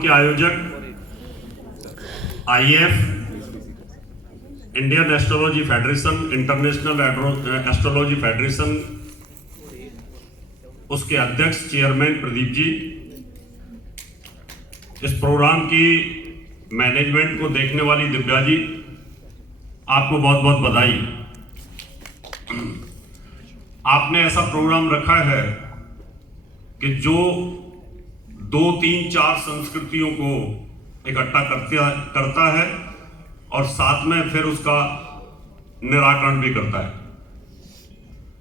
के आयोजक IAF, Indian astrology federation, international astrology federation, उसके अध्यक्ष चेयरमैन प्रदीप जी, इस प्रोग्राम की मैनेजमेंट को देखने वाली दिव्या जी, आपको बहुत बहुत बधाई। आपने ऐसा प्रोग्राम रखा है कि जो 2, 3, 4 संस्कृतियों को इकट्ठा करता है और साथ में फिर उसका निराकरण भी करता है।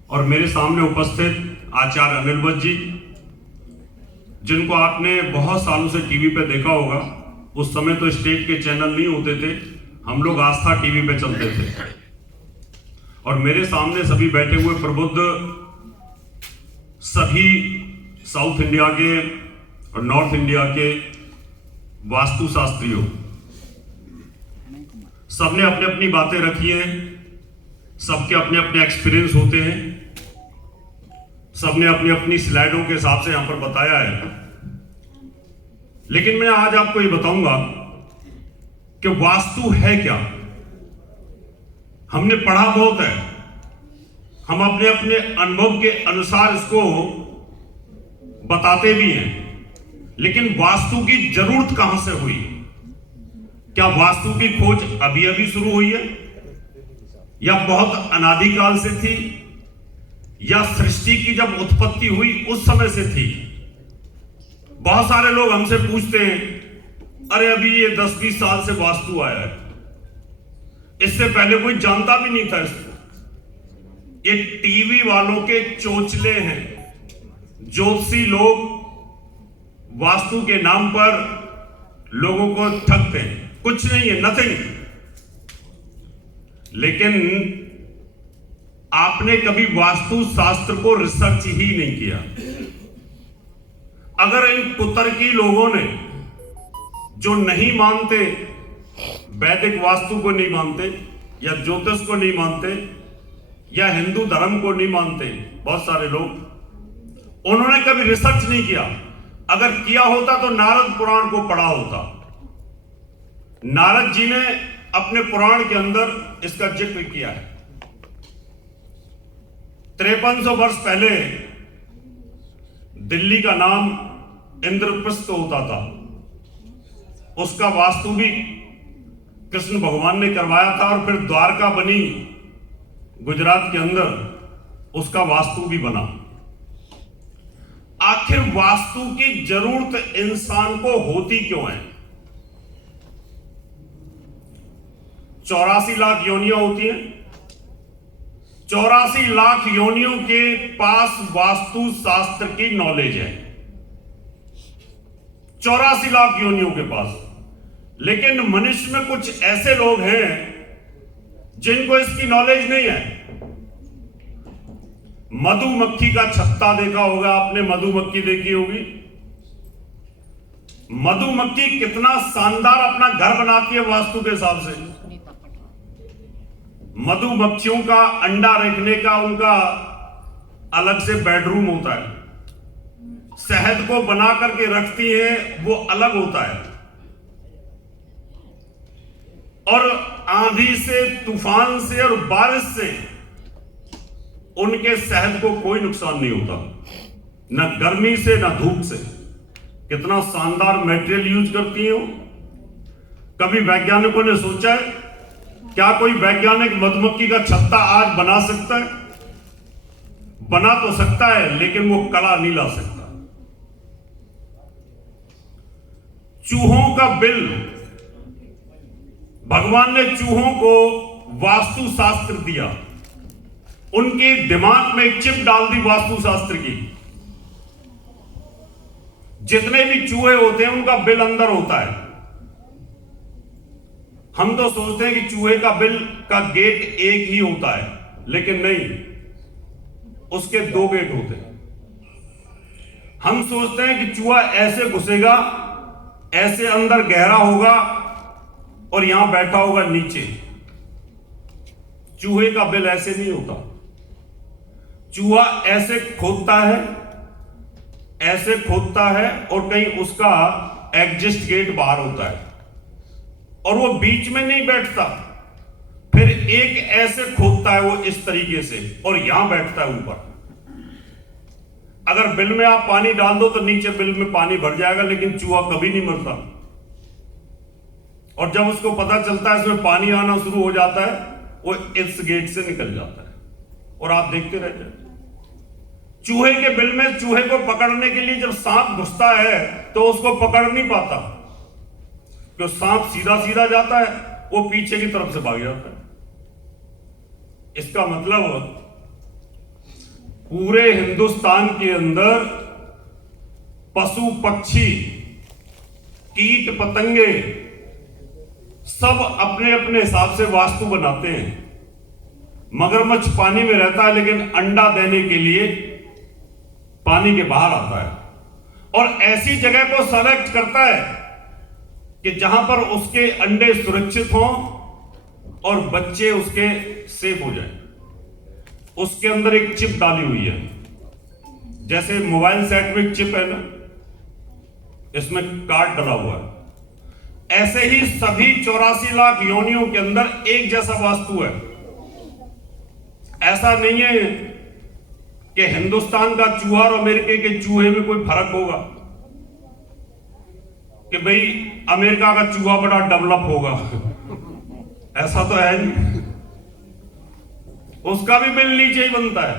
और मेरे सामने उपस्थित आचार्य अनिल भट्ट जी, जिनको आपने बहुत सालों से टीवी पे देखा होगा। उस समय तो स्टेट के चैनल नहीं होते थे, हम लोग आस्था टीवी पे चलते थे। और मेरे सामने सभी बैठे हुए प्रबुद्ध, सभी साउथ इंडिया के और नॉर्थ इंडिया के वास्तुशास्त्रियों, सबने अपनी अपनी बातें रखी हैं, सबके अपने अपने एक्सपीरियंस होते हैं, सबने अपनी अपनी स्लाइडों के हिसाब से यहां पर बताया है। लेकिन मैं आज आपको ये बताऊंगा कि वास्तु है क्या। हमने पढ़ा बहुत है, हम अपने अपने अनुभव के अनुसार इसको बताते भी हैं, लेकिन वास्तु की जरूरत कहां से हुई? क्या वास्तु की खोज अभी अभी शुरू हुई है, या बहुत अनादिकाल से थी, या सृष्टि की जब उत्पत्ति हुई उस समय से थी? बहुत सारे लोग हमसे पूछते हैं, अरे अभी ये 10-20 साल से वास्तु आया है, इससे पहले कोई जानता भी नहीं था इसको। ये टीवी वालों के चोचले हैं। ज्योतिषी लोग वास्तु के नाम पर लोगों को ठगते हैं। कुछ नहीं है, नथिंग। लेकिन आपने कभी वास्तु शास्त्र को रिसर्च ही नहीं किया। अगर इन कुतर्की लोगों ने, जो नहीं मानते, वैदिक वास्तु को नहीं मानते, या ज्योतिष को नहीं मानते, या हिंदू धर्म को नहीं मानते, बहुत सारे लोग, उन्होंने कभी रिसर्च नहीं किया। अगर किया होता तो नारद पुराण को पढ़ा होता। नारद जी ने अपने पुराण के अंदर इसका जिक्र किया है। 5300 वर्ष पहले दिल्ली का नाम इंद्रप्रस्थ होता था। उसका वास्तु भी कृष्ण भगवान ने करवाया था, और फिर द्वारका बनी गुजरात के अंदर, उसका वास्तु भी बना। आखिर वास्तु की जरूरत इंसान को होती क्यों है? 84 लाख योनियां होती हैं। 84 लाख योनियों के पास वास्तु शास्त्र की नॉलेज है। 84 लाख योनियों के पास। लेकिन मनुष्य में कुछ ऐसे लोग हैं जिनको इसकी नॉलेज नहीं है। मधुमक्खी का छत्ता देखा होगा आपने, मधुमक्खी देखी होगी। मधुमक्खी कितना शानदार अपना घर बनाती है वास्तु के हिसाब से। मधुमक्खियों का अंडा रखने का उनका अलग से बेडरूम होता है। शहद को बना करके रखती है, वो अलग होता है। और आंधी से, तूफान से और बारिश से उनके शहद को कोई नुकसान नहीं होता, न गर्मी से न धूप से। कितना शानदार मटेरियल यूज करती है वो। कभी वैज्ञानिकों ने सोचा है, क्या कोई वैज्ञानिक मधुमक्खी का छत्ता आज बना सकता है? बना तो सकता है, लेकिन वो कला नहीं ला सकता। चूहों का बिल, भगवान ने चूहों को वास्तु शास्त्र दिया। उनके दिमाग में एक चिप डाल दी वास्तु शास्त्र की। जितने भी चूहे होते हैं उनका बिल अंदर होता है। हम तो सोचते हैं कि चूहे का बिल का गेट एक ही होता है, लेकिन नहीं, उसके 2 गेट होते हैं। हम सोचते हैं कि चूहा ऐसे घुसेगा, ऐसे अंदर गहरा होगा और यहां बैठा होगा नीचे। चूहे का बिल ऐसे नहीं होता। चूहा ऐसे खोदता है, ऐसे खोदता है, और कहीं उसका एग्जिस्ट गेट बाहर होता है और वो बीच में नहीं बैठता, फिर एक ऐसे खोदता है वो इस तरीके से और यहां बैठता है ऊपर। अगर बिल में आप पानी डाल दो तो नीचे बिल में पानी भर जाएगा, लेकिन चूहा कभी नहीं मरता। और जब उसको पता चलता है इसमें पानी आना शुरू हो जाता है, वो इस गेट से निकल जाता है और आप देखते रह जाते। चूहे के बिल में चूहे को पकड़ने के लिए जब सांप घुसता है तो उसको पकड़ नहीं पाता, क्योंकि सांप सीधा सीधा जाता है, वो पीछे की तरफ से भाग जाता है। इसका मतलब पूरे हिंदुस्तान के अंदर पशु पक्षी कीट पतंगे सब अपने अपने हिसाब से वास्तु बनाते हैं। मगरमच्छ पानी में रहता है लेकिन अंडा देने के लिए पानी के बाहर आता है और ऐसी जगह को सेलेक्ट करता है कि जहां पर उसके अंडे सुरक्षित हों और बच्चे उसके सेफ हो जाए। उसके अंदर एक चिप डाली हुई है, जैसे मोबाइल सेट में चिप है ना, इसमें कार्ड डला हुआ है। ऐसे ही सभी 84 लाख योनियों के अंदर एक जैसा वास्तु है। ऐसा नहीं है कि हिंदुस्तान का चूहा और अमेरिका के चूहे में कोई फर्क होगा, कि भाई अमेरिका का चूहा बड़ा डेवलप होगा। ऐसा तो है नहीं, उसका भी बिल नीचे ही बनता है।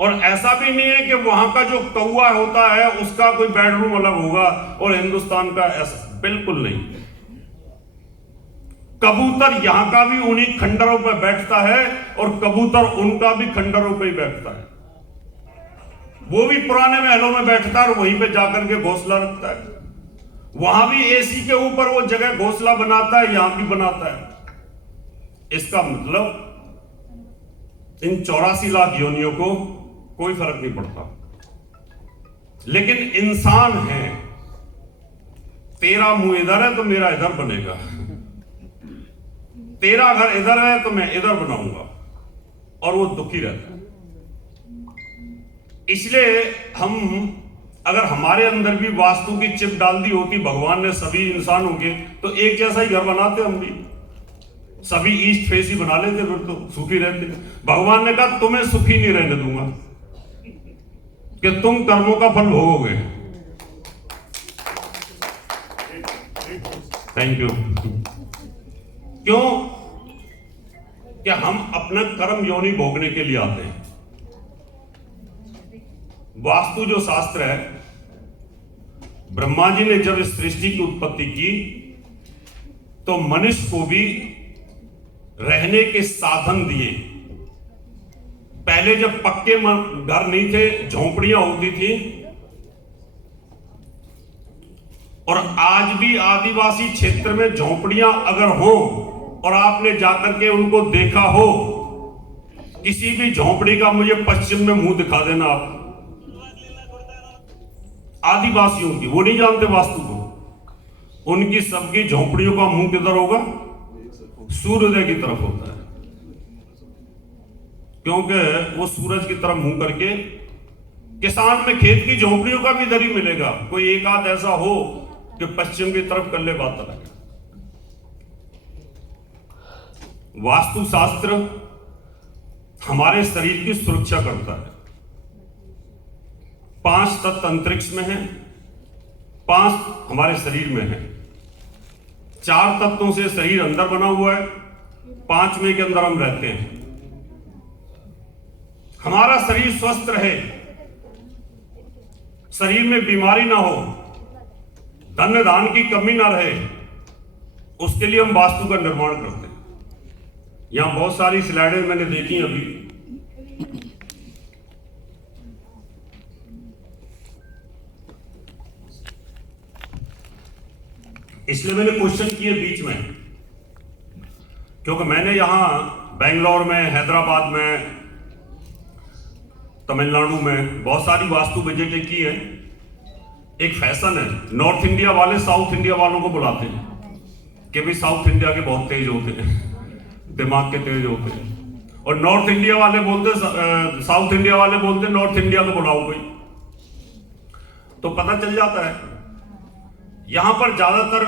और ऐसा भी नहीं है कि वहां का जो कौवा होता है उसका कोई बेडरूम अलग होगा और हिंदुस्तान का ऐसा बिल्कुल नहीं। कबूतर यहां का भी उन्हीं खंडरों पर बैठता है और कबूतर उनका भी खंडरों पर ही बैठता है। वो भी पुराने महलों में बैठता है और वहीं पे जाकर के घोंसला रखता है। वहां भी एसी के ऊपर वो जगह घोंसला बनाता है, यहां भी बनाता है। इसका मतलब इन 84 लाख योनियों को कोई फर्क नहीं पड़ता। लेकिन इंसान है, तेरा मुंह इधर है तो मेरा इधर बनेगा, तेरा घर इधर है तो मैं इधर बनाऊंगा, और वो दुखी रहता है। इसलिए हम अगर हमारे अंदर भी वास्तु की चिप डाल दी होती भगवान ने सभी इंसानों के, तो एक जैसा ही घर बनाते हम भी, सभी ईस्ट फेस ही बना लेते, फिर तो सुखी रहते। भगवान ने कहा तुम्हें सुखी नहीं रहने दूंगा, कि तुम कर्मों का फल भोगोगे। Thank you. क्यों? कि हम अपना कर्म योनि भोगने के लिए आते हैं। वास्तु जो शास्त्र है, ब्रह्मा जी ने जब इस सृष्टि की उत्पत्ति की तो मनुष्य को भी रहने के साधन दिए। पहले जब पक्के घर नहीं थे, झोंपड़ियां होती थी, और आज भी आदिवासी क्षेत्र में झोंपड़ियां अगर हो और आपने जाकर के उनको देखा हो, किसी भी झोंपड़ी का मुझे पश्चिम में मुंह दिखा देना आप, आदिवासियों की, वो नहीं जानते वास्तु को। उनकी सबकी झोंपड़ियों का मुंह किधर होगा? सूर्योदय की तरफ होता है, क्योंकि वो सूरज की तरफ मुंह करके, किसान में खेत की झोंपड़ियों का भी इधर ही मिलेगा। कोई एक आध ऐसा हो कि पश्चिम की तरफ कल्ले बात लगे। वास्तु शास्त्र हमारे शरीर की सुरक्षा करता है। 5 तत्व अंतरिक्ष में है, 5 हमारे शरीर में है। 4 तत्वों से शरीर अंदर बना हुआ है, 5वें के अंदर हम रहते हैं। हमारा शरीर स्वस्थ रहे, शरीर में बीमारी ना हो, धन धान की कमी ना रहे, उसके लिए हम वास्तु का निर्माण करते हैं। यहां बहुत सारी स्लाइडें मैंने देखी अभी। इसलिए मैंने क्वेश्चन किए बीच में, क्योंकि मैंने यहां बेंगलोर में, हैदराबाद में, तमिलनाडु में बहुत सारी वास्तु विजिटें की है। एक फैशन है, नॉर्थ इंडिया वाले साउथ इंडिया वालों को बुलाते हैं कि भाई साउथ इंडिया के बहुत तेज होते हैं, दिमाग के तेज होते हैं, और नॉर्थ इंडिया वाले बोलते, साउथ इंडिया वाले बोलते नॉर्थ इंडिया को बुलाओ कोई, तो पता चल जाता है यहां पर ज्यादातर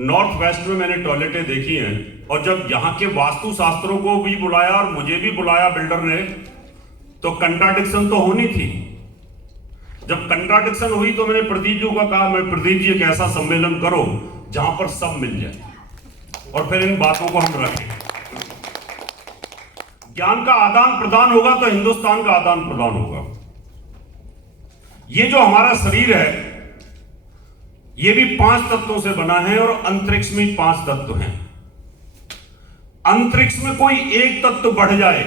नॉर्थ वेस्ट में मैंने टॉयलेटें देखी हैं, और जब यहां के वास्तु शास्त्रों को भी बुलाया और मुझे भी बुलाया बिल्डर ने, तो कंट्राडिक्शन तो होनी थी। जब कंट्राडिक्शन हुई तो मैंने प्रदीप जी को कहा, मैं प्रदीप जी एक ऐसा सम्मेलन करो जहां पर सब मिल जाए और फिर इन बातों को हम रखें। ज्ञान का आदान प्रदान होगा तो हिंदुस्तान का आदान प्रदान होगा। ये जो हमारा शरीर है ये भी 5 तत्वों से बना है, और अंतरिक्ष में 5 तत्व हैं। अंतरिक्ष में कोई एक तत्व बढ़ जाए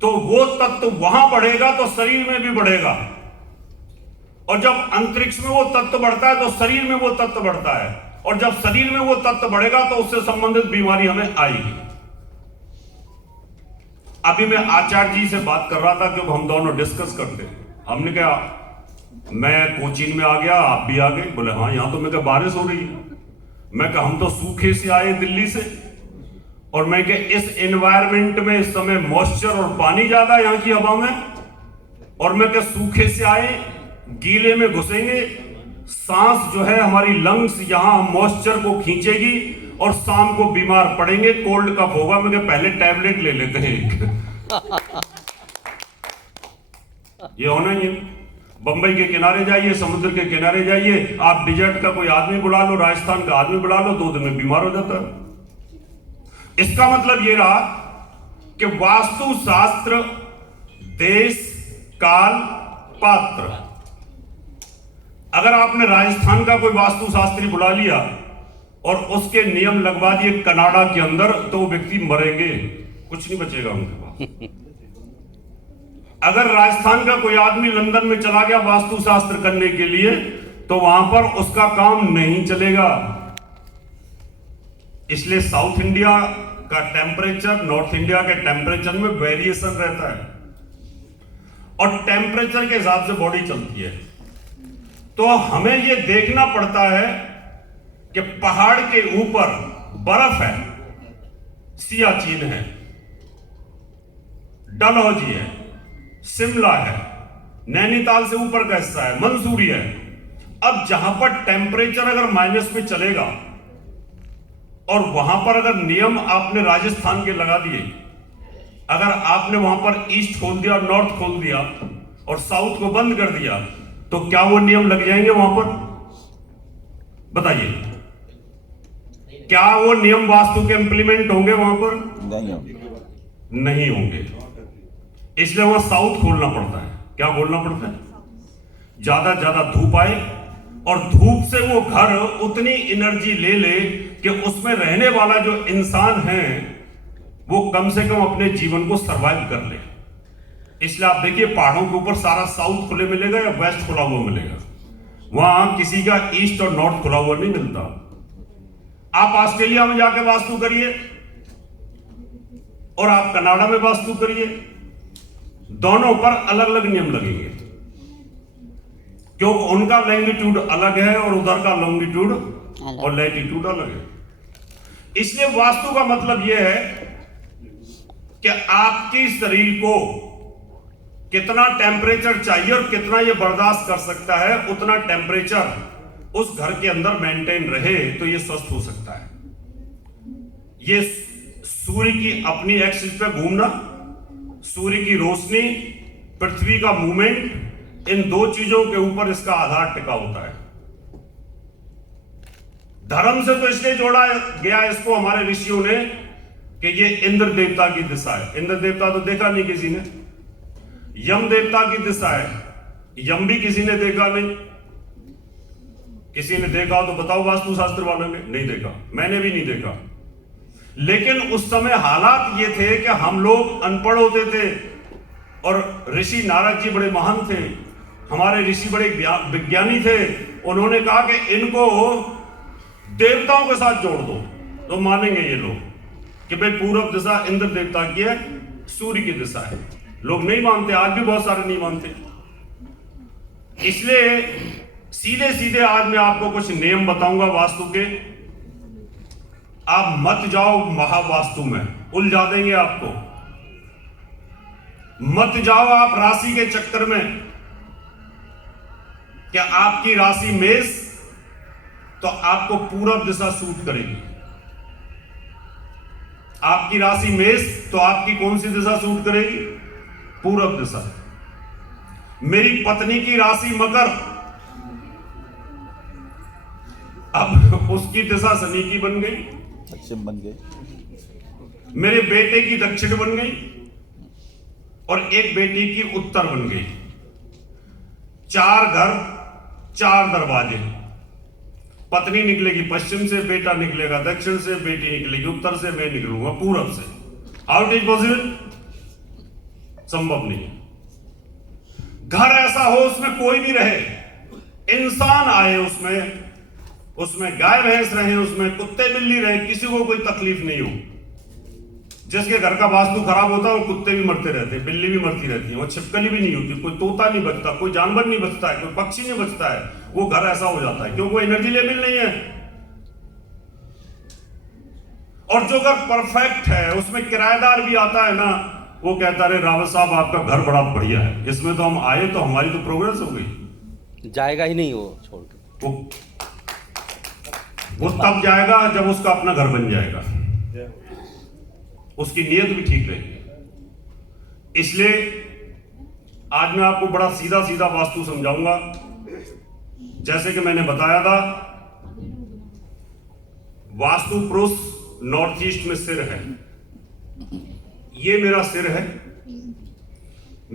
तो वो तत्व वहां बढ़ेगा तो शरीर में भी बढ़ेगा, और जब अंतरिक्ष में वो तत्व बढ़ता है तो शरीर में वो तत्व बढ़ता है, और जब शरीर में वो तत्व बढ़ेगा तो उससे संबंधित बीमारी हमें आएगी। अभी मैं आचार्य जी से बात कर रहा था क्योंकि हम दोनों डिस्कस करते, हमने कहा मैं कोचीन में आ गया, आप भी आ गए, बोले हाँ यहां तो मैं क्या बारिश हो रही है। मैं कहा हम तो सूखे से आए दिल्ली से, और मैं कहा इस एनवायरमेंट में इस समय मॉइस्चर और पानी ज्यादा है यहाँ की हवा में, और मैं क्या सूखे से आए गीले में घुसेंगे, सांस जो है हमारी लंग्स यहां मॉइस्चर को खींचेगी और शाम को बीमार पड़ेंगे, कोल्ड कफ होगा। मैं क्या पहले टैबलेट ले लेते हैं ये होना ही है। बंबई के किनारे जाइए, समुद्र के किनारे जाइए, आप डिजर्ट का कोई आदमी बुला लो, राजस्थान का आदमी बुला लो, 2 दिन में बीमार हो जाता है। इसका मतलब यह रहा कि वास्तु शास्त्र देश काल पात्र, अगर आपने राजस्थान का कोई वास्तु शास्त्री बुला लिया और उसके नियम लगवा दिए कनाडा के अंदर, तो वो व्यक्ति मरेंगे, कुछ नहीं बचेगा उनके पास। अगर राजस्थान का कोई आदमी लंदन में चला गया वास्तु शास्त्र करने के लिए, तो वहां पर उसका काम नहीं चलेगा। इसलिए साउथ इंडिया का टेम्परेचर नॉर्थ इंडिया के टेम्परेचर में वेरिएशन रहता है, और टेम्परेचर के हिसाब से बॉडी चलती है। तो हमें यह देखना पड़ता है कि पहाड़ के ऊपर बर्फ है, सियाचिन है, डलहौजी है, शिमला है, नैनीताल से ऊपर का हिस्सा है, मंसूरी है। अब जहां पर टेम्परेचर अगर माइनस में चलेगा, और वहां पर अगर नियम आपने राजस्थान के लगा दिए, अगर आपने वहां पर ईस्ट खोल दिया, नॉर्थ खोल दिया और साउथ को बंद कर दिया, तो क्या वो नियम लग जाएंगे वहां पर? बताइए, क्या वो नियम वास्तु के इंप्लीमेंट होंगे वहां पर? नहीं होंगे। इसलिए वहां साउथ खोलना पड़ता है। क्या खोलना पड़ता है? ज्यादा धूप आए, और धूप से वो घर उतनी एनर्जी ले ले कि उसमें रहने वाला जो इंसान है वो कम से कम अपने जीवन को सरवाइव कर ले। इसलिए आप देखिए पहाड़ों के ऊपर सारा साउथ खुले मिलेगा या वेस्ट खुला हुआ मिलेगा, वहां किसी का ईस्ट और नॉर्थ खुला हुआ नहीं मिलता। आप ऑस्ट्रेलिया में जाके वास्तु करिए और आप कनाडा में वास्तु करिए, दोनों पर अलग अलग नियम लगेंगे, क्योंकि उनका लैंगिट्यूड अलग है और उधर का लॉन्गिट्यूड और लैटिट्यूड अलग है। इसलिए वास्तु का मतलब यह है कि आपके शरीर को कितना टेम्परेचर चाहिए और कितना यह बर्दाश्त कर सकता है, उतना टेम्परेचर उस घर के अंदर मेंटेन रहे तो यह स्वस्थ हो सकता है। यह सूर्य की अपनी एक्सिस पे घूमना, सूर्य की रोशनी, पृथ्वी का मूवमेंट, इन 2 चीजों के ऊपर इसका आधार टिका होता है। धर्म से तो इसलिए जोड़ा गया इसको हमारे ऋषियों ने कि ये इंद्र देवता की दिशा है। इंद्र देवता तो देखा नहीं किसी ने। यम देवता की दिशा है, यम भी किसी ने देखा नहीं। किसी ने देखा हो तो बताओ वास्तु शास्त्र वालों ने? नहीं देखा, मैंने भी नहीं देखा। लेकिन उस समय हालात ये थे कि हम लोग अनपढ़ होते थे और ऋषि नारद जी बड़े महान थे, हमारे ऋषि बड़े विज्ञानी थे। उन्होंने कहा कि इनको देवताओं के साथ जोड़ दो तो मानेंगे ये लोग कि भाई पूर्व दिशा इंद्र देवता की है, सूर्य की दिशा है। लोग नहीं मानते, आज भी बहुत सारे नहीं मानते। इसलिए सीधे सीधे आज मैं आपको कुछ नियम बताऊंगा वास्तु के। आप मत जाओ महावास्तु में, उलझा देंगे आपको। मत जाओ आप राशि के चक्कर में, कि आपकी राशि मेष, तो आपको पूरब दिशा सूट करेगी। आपकी राशि मेष, तो आपकी कौन सी दिशा सूट करेगी? पूरब दिशा। मेरी पत्नी की राशि मकर, अब उसकी दिशा शनि की बन गई, पश्चिम बन गई। मेरे बेटे की दक्षिण बन गई और एक बेटी की उत्तर बन गई। 4 घर 4 दरवाजे। पत्नी निकलेगी पश्चिम से, बेटा निकलेगा दक्षिण से, बेटी निकलेगी उत्तर से, मैं निकलूंगा पूरब से। How it is possible? संभव नहीं। घर ऐसा हो उसमें कोई भी रहे, इंसान आए उसमें गाय भैंस रहे, उसमें कुत्ते बिल्ली रहे, किसी को कोई तकलीफ नहीं हो। जिसके घर का वास्तु खराब होता है वो कुत्ते भी मरते रहते हैं, बिल्ली भी मरती रहती है, वो छिपकली भी नहीं होती, कोई तोता नहीं बचता, कोई जानवर नहीं बचता है, कोई पक्षी नहीं बचता है। वो घर ऐसा हो जाता है क्योंकि एनर्जी लेवल नहीं है। और जो घर परफेक्ट है उसमें किराएदार भी आता है ना, वो कहता है रावत साहब आपका घर बड़ा बढ़िया है, इसमें तो हम आए तो हमारी तो प्रोग्रेस हो गई। जाएगा ही नहीं वो छोड़ के। वो तब जाएगा जब उसका अपना घर बन जाएगा, उसकी नीयत भी ठीक रहेगी। इसलिए आज मैं आपको बड़ा सीधा सीधा वास्तु समझाऊंगा। जैसे कि मैंने बताया था, वास्तु पुरुष नॉर्थ ईस्ट में सिर है। ये मेरा सिर है,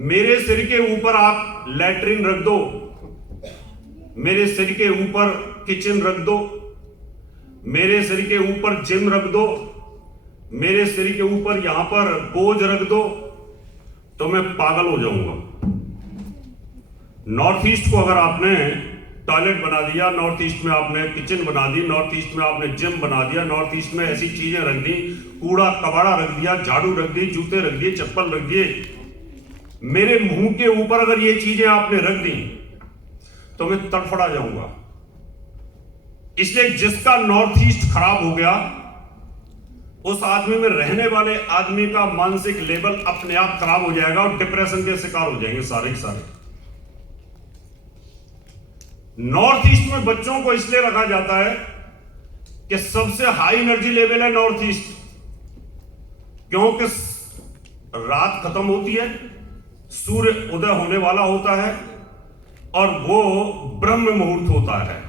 मेरे सिर के ऊपर आप लैट्रिन रख दो, मेरे सिर के ऊपर किचन रख दो, मेरे सिर के ऊपर जिम रख दो, मेरे सिर के ऊपर यहां पर बोझ रख दो, तो मैं पागल हो जाऊंगा। नॉर्थ ईस्ट को अगर आपने टॉयलेट बना दिया, नॉर्थ ईस्ट में आपने किचन बना दी, नॉर्थ ईस्ट में आपने जिम बना दिया, नॉर्थ ईस्ट में ऐसी चीजें रख दी, कूड़ा कबाड़ा रख दिया, झाड़ू रख दी, जूते रख दिए, चप्पल रख दिए, मेरे मुंह के ऊपर अगर ये चीजें आपने रख दी तो मैं तड़फड़ा जाऊंगा। इसलिए जिसका नॉर्थ ईस्ट खराब हो गया, उस आदमी में रहने वाले आदमी का मानसिक लेवल अपने आप खराब हो जाएगा और डिप्रेशन के शिकार हो जाएंगे सारे के सारे। नॉर्थ ईस्ट में बच्चों को इसलिए रखा जाता है कि सबसे हाई एनर्जी लेवल है नॉर्थ ईस्ट, क्योंकि रात खत्म होती है, सूर्य उदय होने वाला होता है और वो ब्रह्म मुहूर्त होता है।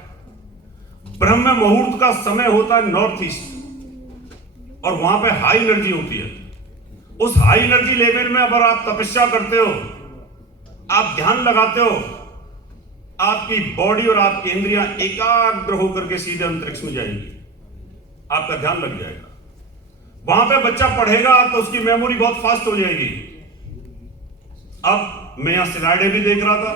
ब्रह्म मुहूर्त का समय होता है नॉर्थ ईस्ट और वहां पे हाई एनर्जी होती है। उस हाई एनर्जी लेवल में अगर आप तपस्या करते हो, आप ध्यान लगाते हो, आपकी बॉडी और आपकी इंद्रियां एकाग्र होकर के सीधे अंतरिक्ष में जाएंगी, आपका ध्यान लग जाएगा। वहां पे बच्चा पढ़ेगा तो उसकी मेमोरी बहुत फास्ट हो जाएगी। अब मैं यहां स्लाइडें भी देख रहा था,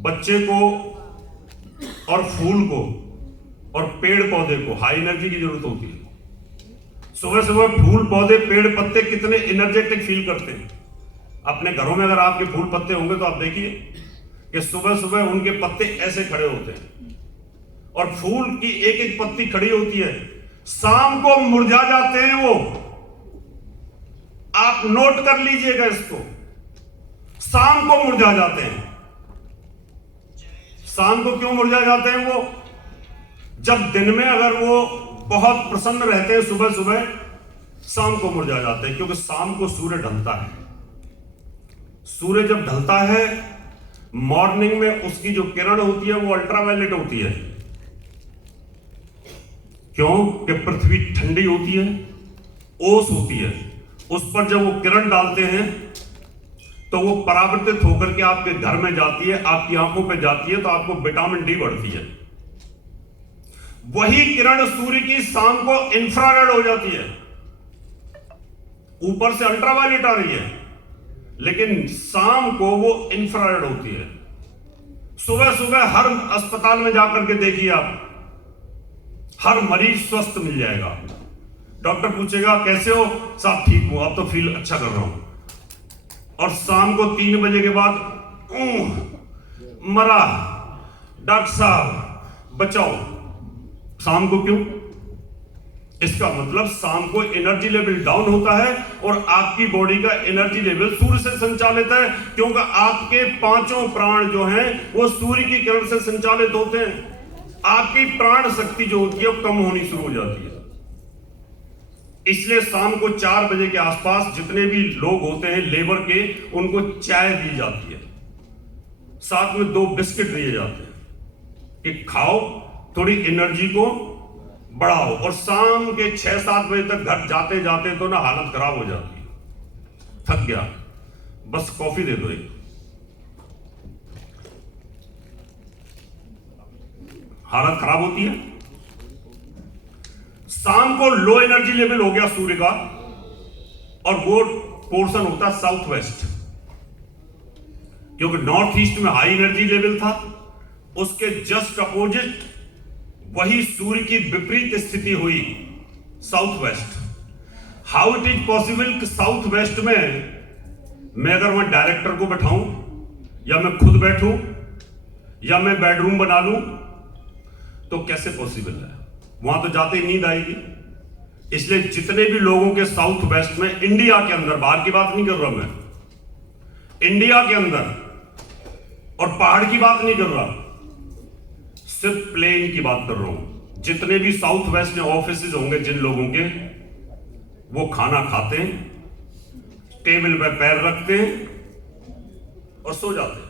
बच्चे को और फूल को और पेड़ पौधे को हाई एनर्जी की जरूरत होती है। सुबह सुबह फूल पौधे पेड़ पत्ते कितने एनर्जेटिक फील करते हैं। अपने घरों में अगर आपके फूल पत्ते होंगे तो आप देखिए कि सुबह सुबह उनके पत्ते ऐसे खड़े होते हैं और फूल की एक एक पत्ती खड़ी होती है, शाम को मुरझा जाते हैं वो। आप नोट कर लीजिएगा इसको, शाम को मुरझा जाते हैं। शाम को क्यों मुरझा जाते हैं वो? जब दिन में अगर वो बहुत प्रसन्न रहते हैं सुबह सुबह, शाम को मुरझा जाते हैं, क्योंकि शाम को सूर्य ढलता है। सूर्य जब ढलता है मॉर्निंग में, उसकी जो किरण होती है वो अल्ट्रावायलेट होती है। क्यों? कि पृथ्वी ठंडी होती है, ओस होती है, उस पर जब वो किरण डालते हैं तो वो परावर्तित होकर के आपके घर में जाती है, आपकी आंखों पे जाती है, तो आपको विटामिन डी बढ़ती है। वही किरण सूर्य की शाम को इंफ्रारेड हो जाती है। ऊपर से अल्ट्रावायलेट आ रही है, लेकिन शाम को वो इंफ्रारेड होती है। सुबह सुबह हर अस्पताल में जाकर के देखिए आप, हर मरीज स्वस्थ मिल जाएगा। डॉक्टर पूछेगा कैसे हो? साहब ठीक हूं, अब तो फील अच्छा कर रहा हूं। और शाम को 3 बजे के बाद मरा, डॉक्टर साहब बचाओ। शाम को क्यों? इसका मतलब शाम को एनर्जी लेवल डाउन होता है और आपकी बॉडी का एनर्जी लेवल सूर्य से संचालित है, क्योंकि आपके पांचों प्राण जो हैं वो सूर्य की किरण से संचालित होते हैं। आपकी प्राण शक्ति जो होती है वो कम होनी शुरू हो जाती है। इसलिए शाम को 4 बजे के आसपास जितने भी लोग होते हैं लेबर के, उनको चाय दी जाती है, साथ में 2 बिस्किट दिए जाते हैं कि खाओ, थोड़ी एनर्जी को बढ़ाओ। और शाम के 6-7 बजे तक घर जाते जाते तो ना हालत खराब हो जाती है, थक गया, बस कॉफी दे दो एक, हालत खराब होती है। शाम को लो एनर्जी लेवल हो गया सूर्य का, और वो पोर्शन होता है साउथ वेस्ट, क्योंकि नॉर्थ ईस्ट में हाई एनर्जी लेवल था, उसके जस्ट अपोजिट वही सूर्य की विपरीत स्थिति हुई south west. How it is possible कि साउथ वेस्ट में मैं अगर वहां डायरेक्टर को बैठाऊं, या मैं खुद बैठूं, या मैं बेडरूम बना लूं, तो कैसे पॉसिबल है? वहां तो जाते ही नींद आएगी। इसलिए जितने भी लोगों के साउथ वेस्ट में, इंडिया के अंदर, बाहर की बात नहीं कर रहा मैं, इंडिया के अंदर, और पहाड़ की बात नहीं कर रहा, सिर्फ प्लेन की बात कर रहा हूं, जितने भी साउथ वेस्ट में ऑफिसेज होंगे जिन लोगों के, वो खाना खाते हैं, टेबल पे पैर रखते हैं और सो जाते हैं।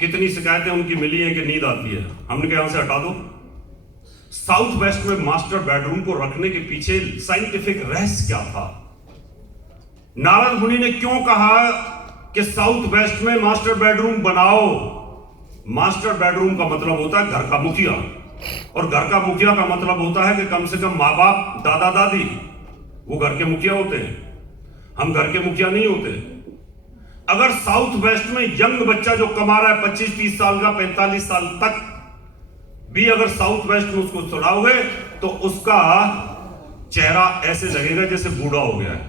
कितनी शिकायतें उनकी मिली हैं कि नींद आती है, हमने कहा यहां से हटा दो। साउथ वेस्ट में मास्टर बेडरूम को रखने के पीछे साइंटिफिक रहस्य क्या था? नारद मुनि ने क्यों कहा कि साउथ वेस्ट में मास्टर बेडरूम बनाओ? मास्टर बेडरूम का मतलब होता है घर का मुखिया, और घर का मुखिया का मतलब होता है कि कम से कम माँ बाप, दादा दादी, वो घर के मुखिया होते हैं, हम घर के मुखिया नहीं होते। अगर साउथ वेस्ट में यंग बच्चा जो कमा रहा है 25-30 साल का, 45 साल तक भी अगर साउथ वेस्ट में उसको सुनाओगे तो उसका चेहरा ऐसे लगेगा जैसे बूढ़ा हो गया है।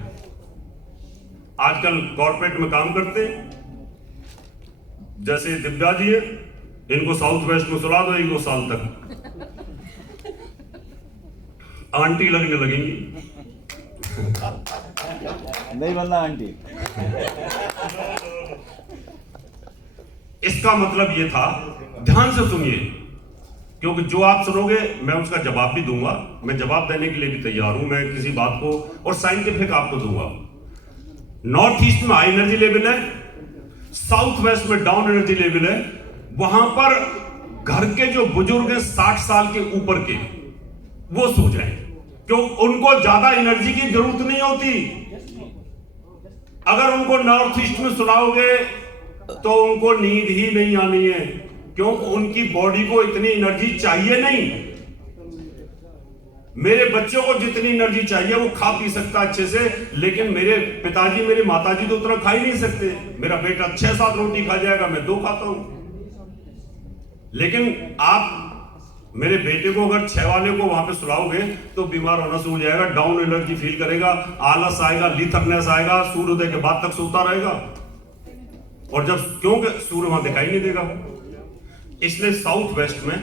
आजकल कॉर्पोरेट में काम करते हैं, जैसे दिव्या जी है, इनको साउथ वेस्ट में सुला दो 1-2 साल तक, आंटी लगने लगेंगी। नहीं बनना आंटी। इसका मतलब ये था, ध्यान से सुनिए, क्योंकि जो आप सुनोगे मैं उसका जवाब भी दूंगा, मैं जवाब देने के लिए भी तैयार हूं, मैं किसी बात को और साइंटिफिक आपको दूंगा। नॉर्थ ईस्ट में हाई एनर्जी लेवल है, साउथ वेस्ट में डाउन एनर्जी लेवल है। वहां पर घर के जो बुजुर्ग हैं 60 साल के ऊपर के, वो सो जाएं, क्यों? उनको ज्यादा एनर्जी की जरूरत नहीं होती। अगर उनको नॉर्थ ईस्ट में सुलाओगे तो उनको नींद ही नहीं आनी है, क्योंकि उनकी बॉडी को इतनी एनर्जी चाहिए नहीं। मेरे बच्चों को जितनी एनर्जी चाहिए वो खा पी सकता अच्छे से, लेकिन मेरे पिताजी, मेरे माताजी तो उतना खा ही नहीं सकते। मेरा बेटा 6-7 रोटी खा जाएगा, मैं 2 खाता हूं। लेकिन आप मेरे बेटे को अगर 6 वाले को वहां पे सुलाओगे तो बीमार होना शुरू हो जाएगा, डाउन एनर्जी फील करेगा, आलस आएगा, लीथरनेस आएगा, सूर्योदय के बाद तक सोता रहेगा, और जब, क्योंकि सूर्य वहां दिखाई नहीं देगा। इसलिए साउथ वेस्ट में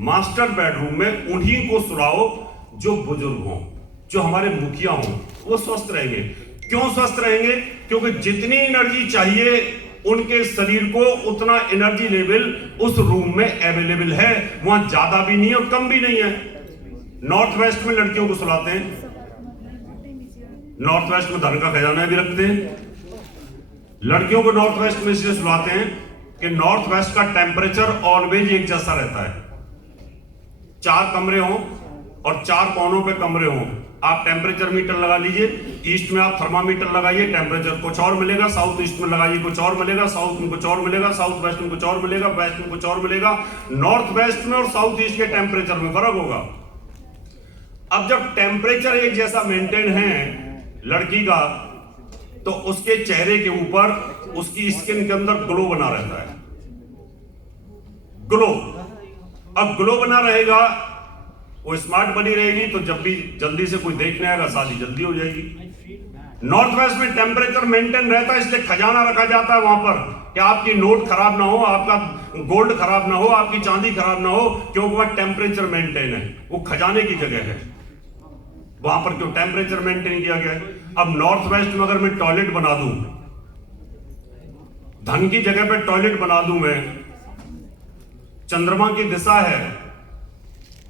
मास्टर बेडरूम में उन्हीं को सुलाओ जो बुजुर्ग हों, जो हमारे मुखिया हों, वो स्वस्थ रहेंगे। क्यों स्वस्थ रहेंगे? क्योंकि जितनी एनर्जी चाहिए उनके शरीर को, उतना एनर्जी लेवल उस रूम में अवेलेबल है, वहां ज्यादा भी नहीं है और कम भी नहीं है। नॉर्थ वेस्ट में लड़कियों को सुलाते हैं, नॉर्थ वेस्ट में धन का खजाना भी रखते हैं। लड़कियों को नॉर्थ वेस्ट में इसलिए सुलाते हैं कि नॉर्थ वेस्ट का टेम्परेचर ऑलवेज एक जैसा रहता है। 4 कमरे हों और 4 कोनों पे कमरे हों, आप टेम्परेचर मीटर लगा लीजिए। ईस्ट में आप थर्मामीटर लगाइए, टेम्परेचर कुछ और मिलेगा, साउथ ईस्ट में लगाइए कुछ और मिलेगा, साउथ में कुछ और मिलेगा, साउथ वेस्ट में कुछ और मिलेगा, वेस्ट में कुछ और मिलेगा। नॉर्थ वेस्ट में और साउथ ईस्ट के टेम्परेचर में फर्क होगा। अब जब टेम्परेचर एक जैसा मेंटेन है लड़की का, तो उसके चेहरे के ऊपर, उसकी स्किन के अंदर ग्लो बना रहता है। ग्लो, अब ग्लो बना रहेगा, वो स्मार्ट बनी रहेगी, तो जब भी जल्दी से कोई देखने आएगा शादी जल्दी हो जाएगी। नॉर्थ वेस्ट में टेम्परेचर मेंटेन रहता है, इसलिए खजाना रखा जाता है वहां पर कि आपकी नोट खराब ना हो, आपका गोल्ड खराब ना हो, आपकी चांदी खराब ना हो, क्योंकि वह टेम्परेचर मेंटेन है, वो खजाने की जगह है। वहां पर क्यों टेम्परेचर मेंटेन किया गया है। अब नॉर्थ वेस्ट में अगर मैं टॉयलेट बना दूं, धन की जगह पे टॉयलेट बना दूं मैं, चंद्रमा की दिशा है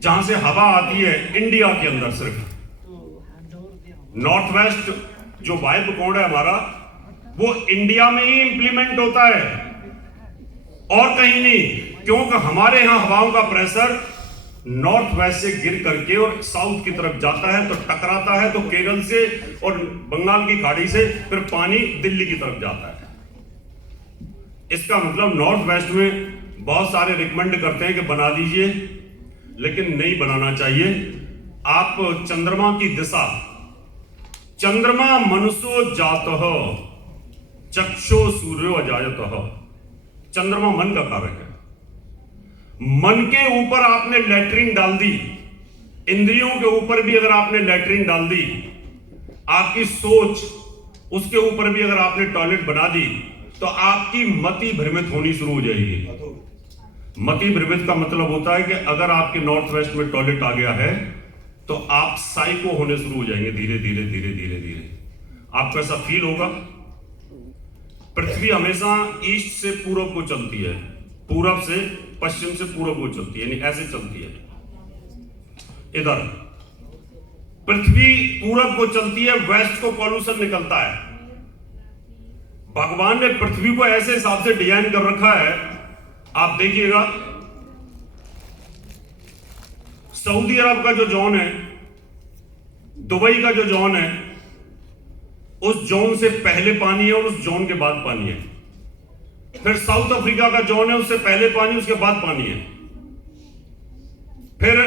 जहां से हवा आती है इंडिया के अंदर, सिर्फ नॉर्थ वेस्ट जो वायु कोण है हमारा, वो इंडिया में ही इंप्लीमेंट होता है और कहीं नहीं, क्योंकि हमारे यहां हवाओं का प्रेशर नॉर्थ वेस्ट से गिर करके और साउथ की तरफ जाता है, तो टकराता है, तो केरल से और बंगाल की खाड़ी से फिर पानी दिल्ली की तरफ जाता है। इसका मतलब नॉर्थ वेस्ट में बहुत सारे रिकमेंड करते हैं कि बना दीजिए, लेकिन नहीं बनाना चाहिए। आप चंद्रमा की दिशा, चंद्रमा मनुष्यो जातः चक्षो सूर्यो अजायतः, चंद्रमा मन का कारक है। मन के ऊपर आपने लैट्रिन डाल दी, इंद्रियों के ऊपर भी अगर आपने लैट्रिन डाल दी, आपकी सोच उसके ऊपर भी अगर आपने टॉयलेट बना दी, तो आपकी मति भ्रमित होनी शुरू हो जाएगी। मति भ्रमित का मतलब होता है कि अगर आपके नॉर्थ वेस्ट में टॉयलेट आ गया है तो आप साइको होने शुरू हो जाएंगे, धीरे धीरे धीरे धीरे धीरे। आपको ऐसा फील होगा। पृथ्वी हमेशा ईस्ट से पूर्व को चलती है, पूरब से पश्चिम से पूर्व को चलती है, यानी ऐसे चलती है। इधर पृथ्वी पूरब को चलती है, वेस्ट को पॉल्यूशन निकलता है। भगवान ने पृथ्वी को ऐसे हिसाब से डिजाइन कर रखा है, आप देखिएगा सऊदी अरब का जो जोन है, दुबई का जो जोन है, उस जोन से पहले पानी है और उस जोन के बाद पानी है। फिर साउथ अफ्रीका का जोन है, उससे पहले पानी, उसके बाद पानी है। फिर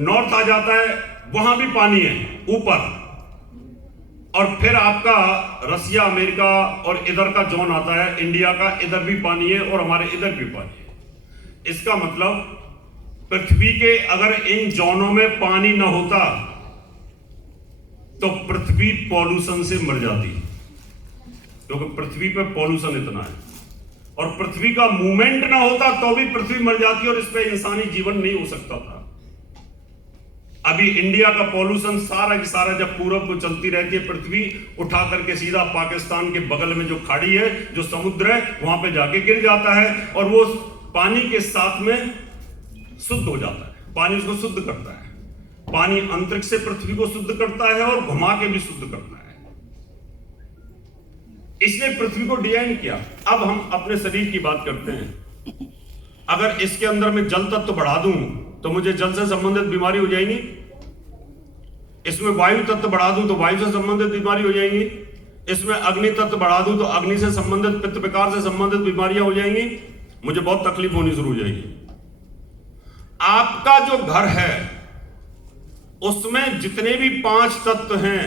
नॉर्थ आ जाता है, वहां भी पानी है ऊपर, और फिर आपका रसिया, अमेरिका और इधर का जोन आता है, इंडिया का, इधर भी पानी है और हमारे इधर भी पानी है। इसका मतलब पृथ्वी के अगर इन जोनों में पानी ना होता तो पृथ्वी पॉल्यूशन से मर जाती, क्योंकि पृथ्वी पे पॉल्यूशन इतना है। और पृथ्वी का मूवमेंट ना होता तो भी पृथ्वी मर जाती और इस पे इंसानी जीवन नहीं हो सकता था। अभी इंडिया का पॉल्यूशन सारा की सारा जब पूरब को चलती रहती है, पृथ्वी उठा करके सीधा पाकिस्तान के बगल में जो खाड़ी है, जो समुद्र है, वहां पे जाके गिर जाता है और वो पानी के साथ में शुद्ध हो जाता है। पानी उसको शुद्ध करता है। पानी अंतरिक्ष से पृथ्वी को शुद्ध करता है और घुमा के भी शुद्ध करता है। इसने पृथ्वी को डिजाइन किया। अब हम अपने शरीर की बात करते हैं। अगर इसके अंदर मैं जल तत्व बढ़ा दूं तो मुझे जल से संबंधित बीमारी हो जाएगी। इसमें वायु तत्व बढ़ा दूं तो वायु से संबंधित बीमारी हो जाएंगी। इसमें अग्नि तत्व बढ़ा दूं तो अग्नि से संबंधित, पित्त विकार से संबंधित बीमारियां हो जाएंगी। मुझे बहुत तकलीफ होनी शुरू हो जाएगी। आपका जो घर है उसमें जितने भी 5 तत्व हैं,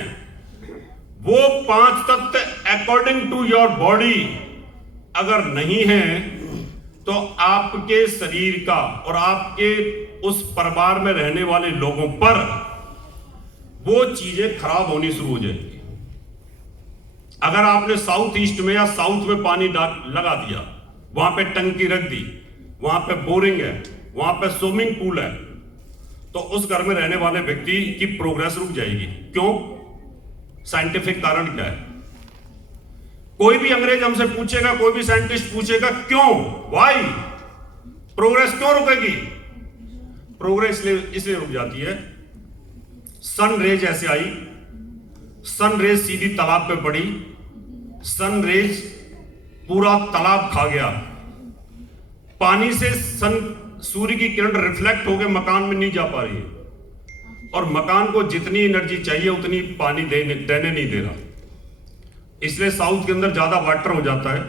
वो 5 तत्व अकॉर्डिंग टू योर बॉडी अगर नहीं है तो आपके शरीर का और आपके उस परिवार में रहने वाले लोगों पर वो चीजें खराब होनी शुरू हो जाएंगी। अगर आपने साउथ ईस्ट में या साउथ में पानी लगा दिया, वहां पे टंकी रख दी, वहां पे बोरिंग है, वहां पे स्विमिंग पूल है, तो उस घर में रहने वाले व्यक्ति की प्रोग्रेस रुक जाएगी। क्यों? साइंटिफिक कारण क्या है? कोई भी अंग्रेज हमसे पूछेगा, कोई भी साइंटिस्ट पूछेगा क्यों, व्हाई, प्रोग्रेस क्यों रुकेगी? प्रोग्रेस इसलिए रुक जाती है, सन रेज ऐसे आई, सन रेज सीधी तालाब पे पड़ी, सन रेज पूरा तालाब खा गया। पानी से सूर्य की किरण रिफ्लेक्ट होकर मकान में नहीं जा पा रही है और मकान को जितनी एनर्जी चाहिए उतनी पानी देने नहीं दे रहा। इसलिए साउथ के अंदर ज्यादा वाटर हो जाता है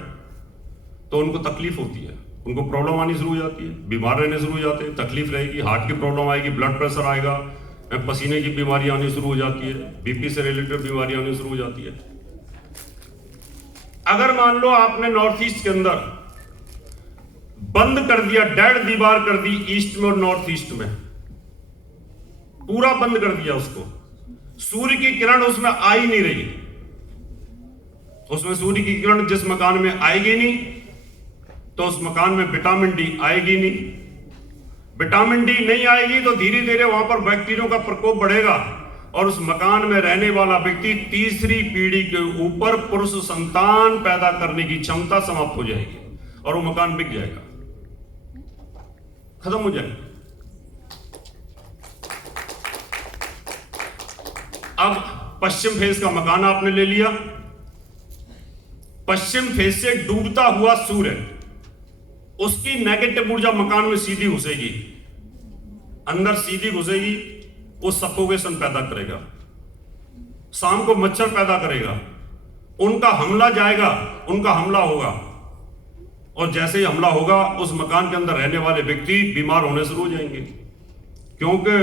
तो उनको तकलीफ होती है, उनको प्रॉब्लम आनी शुरू हो जाती है, बीमार रहने शुरू हो जाते हैं, तकलीफ रहेगी, हार्ट की प्रॉब्लम आएगी, ब्लड प्रेशर आएगा, पसीने की बीमारी आनी शुरू हो जाती है, बीपी से रिलेटेड बीमारी आनी शुरू हो जाती है। अगर मान लो आपने नॉर्थ ईस्ट के अंदर बंद कर दिया, डेढ़ दीवार कर दी ईस्ट में और नॉर्थ ईस्ट में, पूरा बंद कर दिया उसको, सूर्य की किरण उसमें आ ही नहीं रही, उसमें सूर्य की किरण जिस मकान में आएगी नहीं तो उस मकान में विटामिन डी आएगी नहीं। विटामिन डी नहीं आएगी तो धीरे धीरे वहां पर बैक्टीरिया का प्रकोप बढ़ेगा, और उस मकान में रहने वाला व्यक्ति तीसरी पीढ़ी के ऊपर पुरुष संतान पैदा करने की क्षमता समाप्त हो जाएगी और वो मकान बिक जाएगा, खत्म हो जाएगा। अब पश्चिम फेस का मकान आपने ले लिया, पश्चिम फेस से डूबता हुआ सूर्य, उसकी नेगेटिव ऊर्जा मकान में सीधी घुसेगी, अंदर सीधी घुसेगी, वो सफोकेशन पैदा करेगा, शाम को मच्छर पैदा करेगा, उनका हमला जाएगा, उनका हमला होगा, और जैसे ही हमला होगा उस मकान के अंदर रहने वाले व्यक्ति बीमार होने शुरू हो जाएंगे, क्योंकि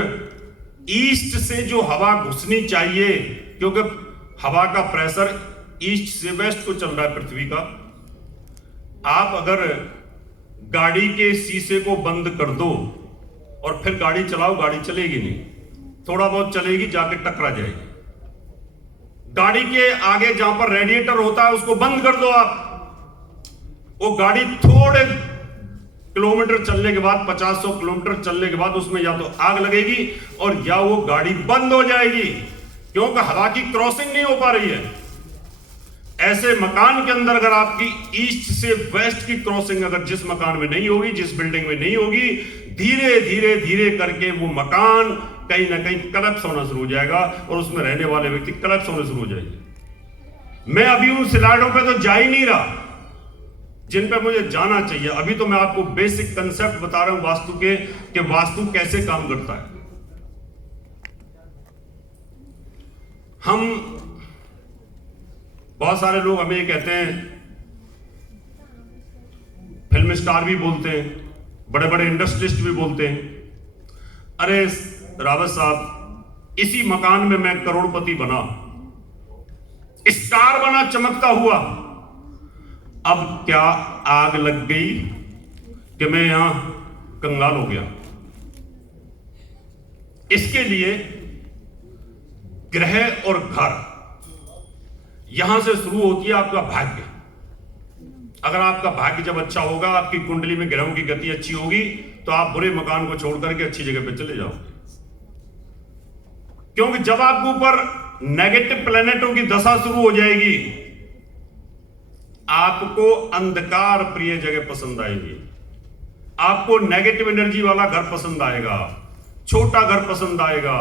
ईस्ट से जो हवा घुसनी चाहिए, क्योंकि हवा का प्रेशर ईस्ट से वेस्ट को चल रहा है पृथ्वी का। आप अगर गाड़ी के शीशे को बंद कर दो और फिर गाड़ी चलाओ, गाड़ी चलेगी नहीं, थोड़ा बहुत चलेगी, जाके टकरा जाएगी। गाड़ी के आगे जहां पर रेडिएटर होता है उसको बंद कर दो आप, वो गाड़ी थोड़े किलोमीटर चलने के बाद, 50-100 किलोमीटर चलने के बाद उसमें या तो आग लगेगी और या वो गाड़ी बंद हो जाएगी, क्योंकि हवा की क्रॉसिंग नहीं हो पा रही है। ऐसे मकान के अंदर अगर आपकी ईस्ट से वेस्ट की क्रॉसिंग अगर जिस मकान में नहीं होगी, जिस बिल्डिंग में नहीं होगी, धीरे धीरे धीरे करके वो मकान कहीं ना कहीं कलेप्स होना शुरू हो जाएगा और उसमें रहने वाले व्यक्ति कलेप्स होने शुरू हो जाएंगे। मैं अभी उन स्लाइडों पे तो जा ही नहीं रहा जिन पे मुझे जाना चाहिए। अभी तो मैं आपको बेसिक कंसेप्ट बता रहा हूं वास्तु के, कि वास्तु कैसे काम करता है। हम बहुत सारे लोग हमें ये कहते हैं, फिल्म स्टार भी बोलते हैं, बड़े बड़े इंडस्ट्रियलिस्ट भी बोलते हैं, अरे रावत साहब इसी मकान में मैं करोड़पति बना, स्टार बना, चमकता हुआ, अब क्या आग लग गई कि मैं यहां कंगाल हो गया। इसके लिए ग्रह और घर, यहां से शुरू होती है आपका भाग्य। अगर आपका भाग्य जब अच्छा होगा, आपकी कुंडली में ग्रहों की गति अच्छी होगी, तो आप बुरे मकान को छोड़ करके अच्छी जगह पे चले जाओगे। क्योंकि जब आपके ऊपर नेगेटिव प्लैनेटों की दशा शुरू हो जाएगी, आपको अंधकार प्रिय जगह पसंद आएगी, आपको नेगेटिव एनर्जी वाला घर पसंद आएगा, छोटा घर पसंद आएगा,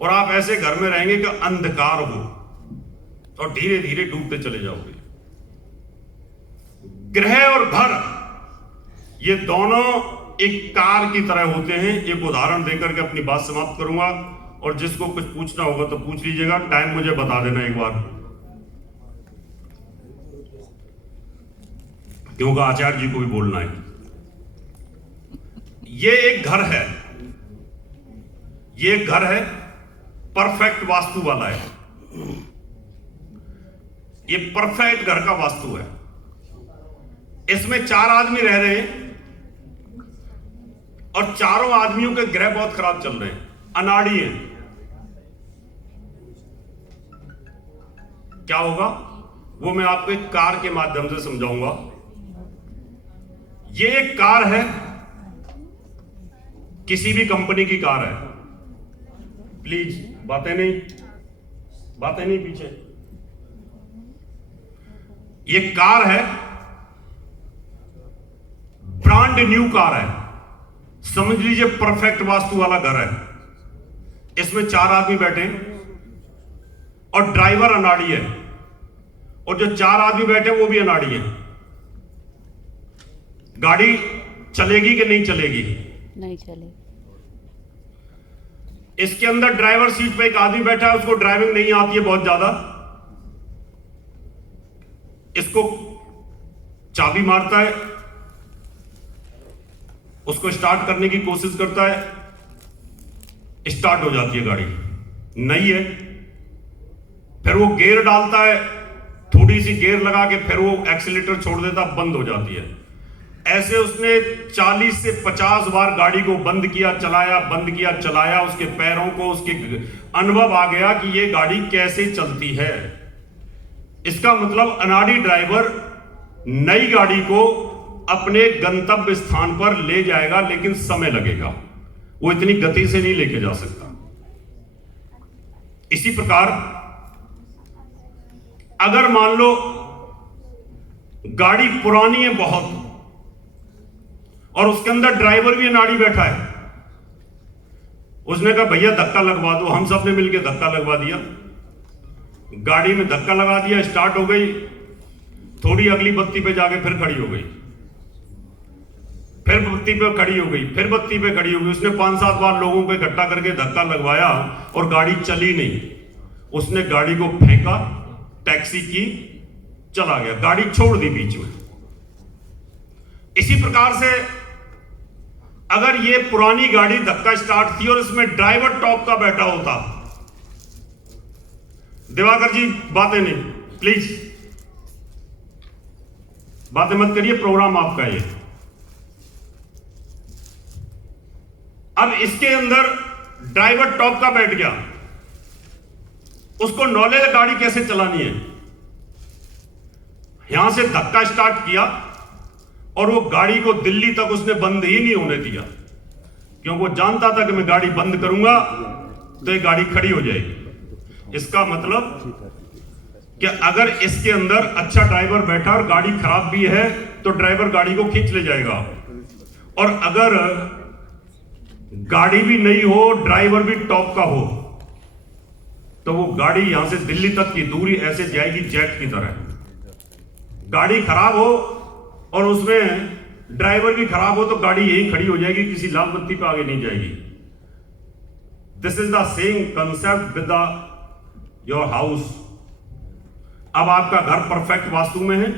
और आप ऐसे घर में रहेंगे कि अंधकार हो और धीरे धीरे डूबते चले जाओगे। ग्रह और घर ये दोनों एक कार की तरह होते हैं। एक उदाहरण देकर के अपनी बात समाप्त करूंगा, और जिसको कुछ पूछना होगा तो पूछ लीजिएगा, टाइम मुझे बता देना एक बार, क्योंकि आचार्य जी को भी बोलना है। ये एक घर है, ये घर है, परफेक्ट वास्तु वाला है, ये परफेक्ट घर का वास्तु है। इसमें 4 आदमी रह रहे हैं और चारों आदमियों के ग्रह बहुत खराब चल रहे हैं, अनाड़ी हैं। क्या होगा वो मैं आपको एक कार के माध्यम से समझाऊंगा। ये एक कार है, किसी भी कंपनी की कार है, प्लीज बातें नहीं पीछे। ये कार है, ब्रांड न्यू कार है, समझ लीजिए परफेक्ट वास्तु वाला घर है। इसमें 4 आदमी बैठे और ड्राइवर अनाड़ी है, और जो 4 आदमी बैठे वो भी अनाड़ी है। गाड़ी चलेगी कि नहीं चलेगी? नहीं चलेगी। इसके अंदर ड्राइवर सीट पे एक आदमी बैठा है, उसको ड्राइविंग नहीं आती है बहुत ज्यादा, इसको चाबी मारता है, उसको स्टार्ट करने की कोशिश करता है, स्टार्ट हो जाती है गाड़ी, नहीं है, फिर वो गियर डालता है, थोड़ी सी गियर लगा के फिर वो एक्सीलेटर छोड़ देता, बंद हो जाती है। ऐसे उसने 40 से 50 बार गाड़ी को बंद किया, चलाया, बंद किया, चलाया, उसके पैरों को, उसके अनुभव आ गया कि ये गाड़ी कैसे चलती है। इसका मतलब अनाड़ी ड्राइवर नई गाड़ी को अपने गंतव्य स्थान पर ले जाएगा, लेकिन समय लगेगा, वो इतनी गति से नहीं लेके जा सकता। इसी प्रकार अगर मान लो गाड़ी पुरानी है बहुत और उसके अंदर ड्राइवर भी अनाड़ी बैठा है, उसने कहा भैया धक्का लगवा दो, हम सब ने मिलकर धक्का लगवा दिया, गाड़ी में धक्का लगा दिया, स्टार्ट हो गई, थोड़ी अगली बत्ती पे जाके फिर खड़ी हो गई, फिर बत्ती पे खड़ी हो गई, फिर बत्ती पे खड़ी हो गई। उसने 5-7 बार लोगों को इकट्ठा करके धक्का लगवाया और गाड़ी चली नहीं। उसने गाड़ी को फेंका, टैक्सी की, चला गया, गाड़ी छोड़ दी बीच में। इसी प्रकार से अगर ये पुरानी गाड़ी धक्का स्टार्ट थी और इसमें ड्राइवर टॉप का बैठा होता, दिवाकर जी बातें नहीं, प्लीज बातें मत करिए, प्रोग्राम आपका ये। अब इसके अंदर ड्राइवर टॉप का बैठ गया, उसको नॉलेज है गाड़ी कैसे चलानी है। यहां से धक्का स्टार्ट किया और वो गाड़ी को दिल्ली तक उसने बंद ही नहीं होने दिया, क्योंकि वो जानता था कि मैं गाड़ी बंद करूंगा तो ये गाड़ी खड़ी हो जाएगी। इसका मतलब कि अगर इसके अंदर अच्छा ड्राइवर बैठा और गाड़ी खराब भी है तो ड्राइवर गाड़ी को खींच ले जाएगा, और अगर गाड़ी भी नहीं हो, ड्राइवर भी टॉप का हो, तो वो गाड़ी यहां से दिल्ली तक की दूरी ऐसे जाएगी जेट की तरह। गाड़ी खराब हो और उसमें ड्राइवर भी खराब हो तो गाड़ी यहीं खड़ी हो जाएगी, किसी लाल बत्ती पे आगे नहीं जाएगी। This is the same concept with the your house. अब आपका घर परफेक्ट वास्तु में है,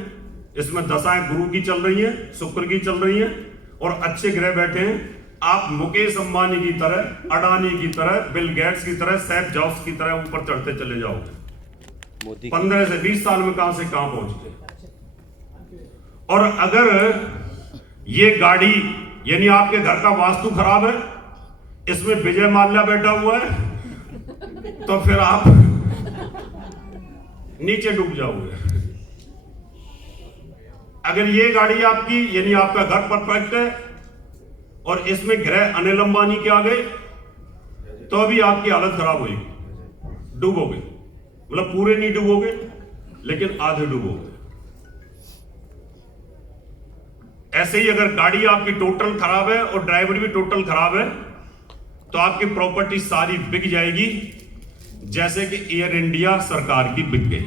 इसमें दशाएं गुरु की चल रही हैं, शुक्र की चल रही हैं और अच्छे ग्रह बैठे हैं। आप मुकेश अंबानी की तरह, अडानी की तरह, बिल गेट्स की तरह, सैफ जॉब्स की तरह ऊपर चढ़ते चले जाओगे। 15 से 20 साल में कहां से कहां पहुंच गए। और अगर ये गाड़ी यानी आपके घर का वास्तु खराब है, इसमें विजय माल्या बैठा हुआ है, तो फिर आप नीचे डूब जाओगे। अगर ये गाड़ी आपकी यानी आपका घर परफेक्ट है और इसमें ग्रह अनिल अंबानी के आ गए, तो अभी आपकी हालत खराब होगी, डूबोगे। मतलब पूरे नहीं डूबोगे लेकिन आधे डूबोगे। ऐसे ही अगर गाड़ी आपकी टोटल खराब है और ड्राइवर भी टोटल खराब है तो आपकी प्रॉपर्टी सारी बिक जाएगी, जैसे कि एयर इंडिया सरकार की बिक गई।